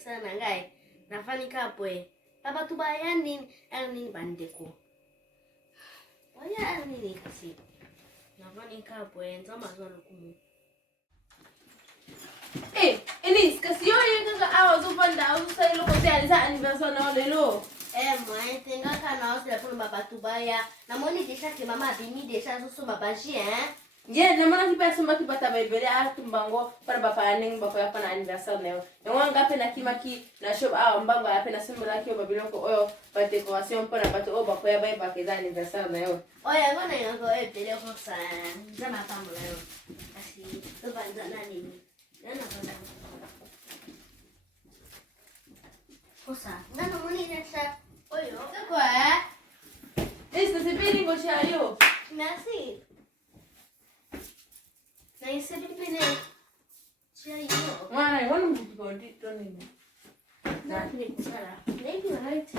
anniversaire na ngai nafani kapwe baba tubaya nini nini bandeko oya nini kasi nafani kapwe nzama zolo kumu Eunice kasi yo kaka awa zupanda usai lo kote alisa anniversaire na lelo moi tenga kana osela pour baba tubaya na moni déjà que maman bimi déjà so babaji Je na mana kipa soma kipata baibele atumbango para bapa ning bapa ya pana anniversaire leo. Ngwanga pe na kimaki na shop mbango ya pe na simula kio babiloko oyo ba decoration para bato o bapa ya bai ba ke anniversaire leo. Oya ngona yango ebele ko sa nzama pambo leo. Kasi to banza na nini? Yana bana. Kosa. Ngana moni nasha. Oyo. Kwa? Esta se pedi ngo chayo. Merci. Na esse bebê chayo. Mwana wana mbuko ndito nini? Na ni sala. Maybe right.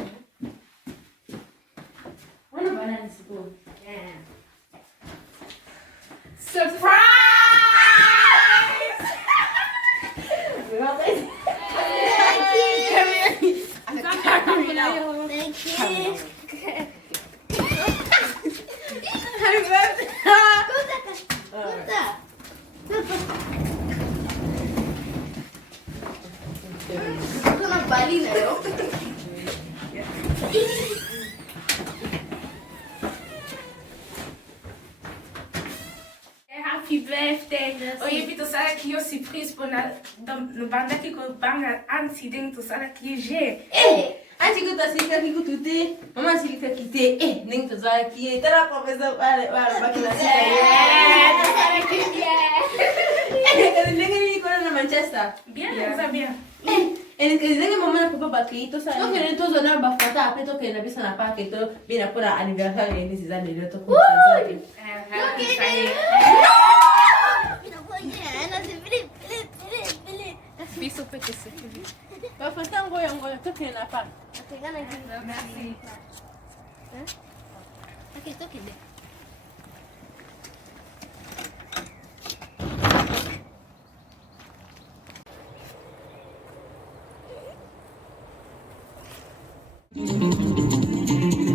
Wana bana nisipo. Yeah. Surprise! Thank you. Happy birthday! Kuda. Kuna bali na yo. Happy birthday! Oye, Vito, sabe que eu surprise por no banda que eu banga antes de sabe que je. Antes que tu assista aqui que tu te, mamãe se liga que te, nem tu sabe que terá professor para máquina assim. Tu sabe que é. Quer dizer que ele corre na Manchester. Bien, sabia. Ele quer dizer que mamãe não pode bater, tu sabe? Eu quero todos olhar para foto, a peto que na bisa na parque, tu bem por aniversário e nesses anos eu tô com sabe. Isso foi que se Vai fazer ngoya, tu quer na parque. Merci. Aqui, tô aqui.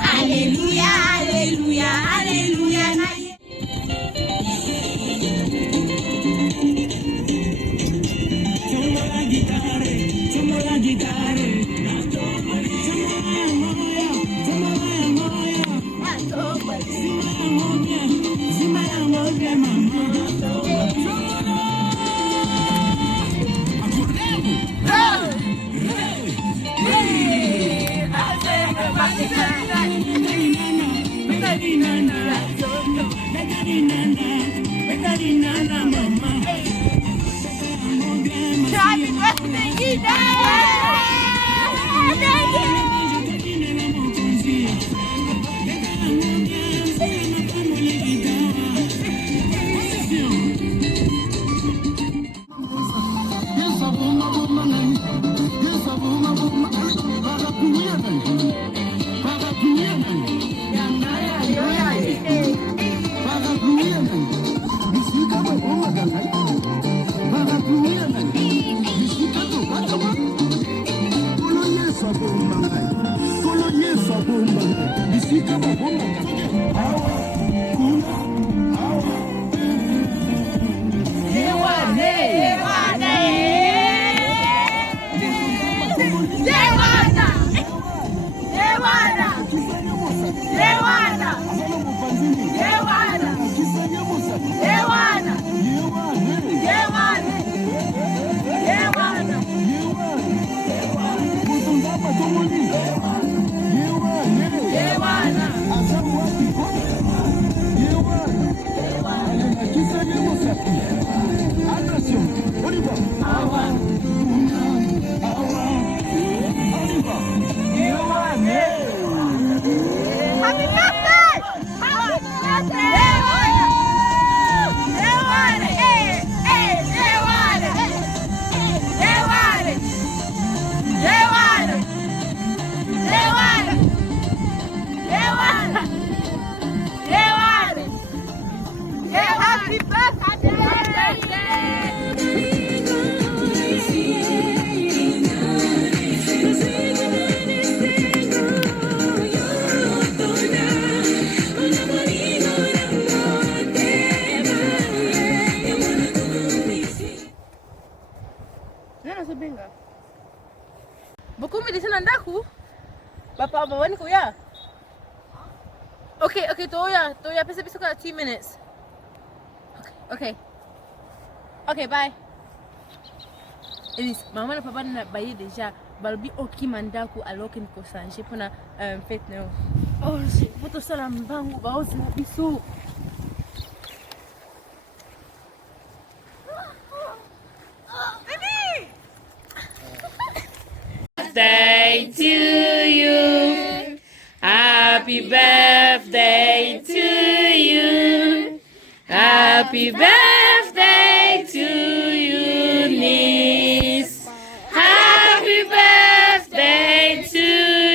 Aleluia, aleluia, aleluia. Happy birthday, Gita! bawa ni kuya. Okay, Toya, bisa ka 2 minutes. Okay, bye. Eunice, mama na papa na baye deja, balbi oki mandaku alokin ko sanje pona fête no. Oh, shit, puto sala mbangu baozi na biso. Birthday to you. Happy birthday to you. Happy birthday to Eunice. Happy birthday to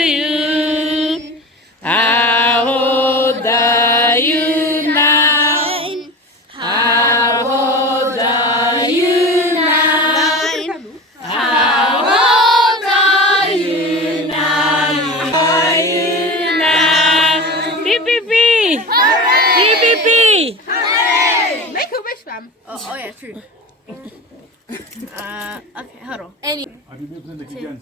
you. How old are you now? How old are you now? How old are you now? Are you now? Beep beep beep. Beep beep beep. Make a wish, fam. Oh yeah, true. Okay, hold on. Any. Happy birthday, Kijan.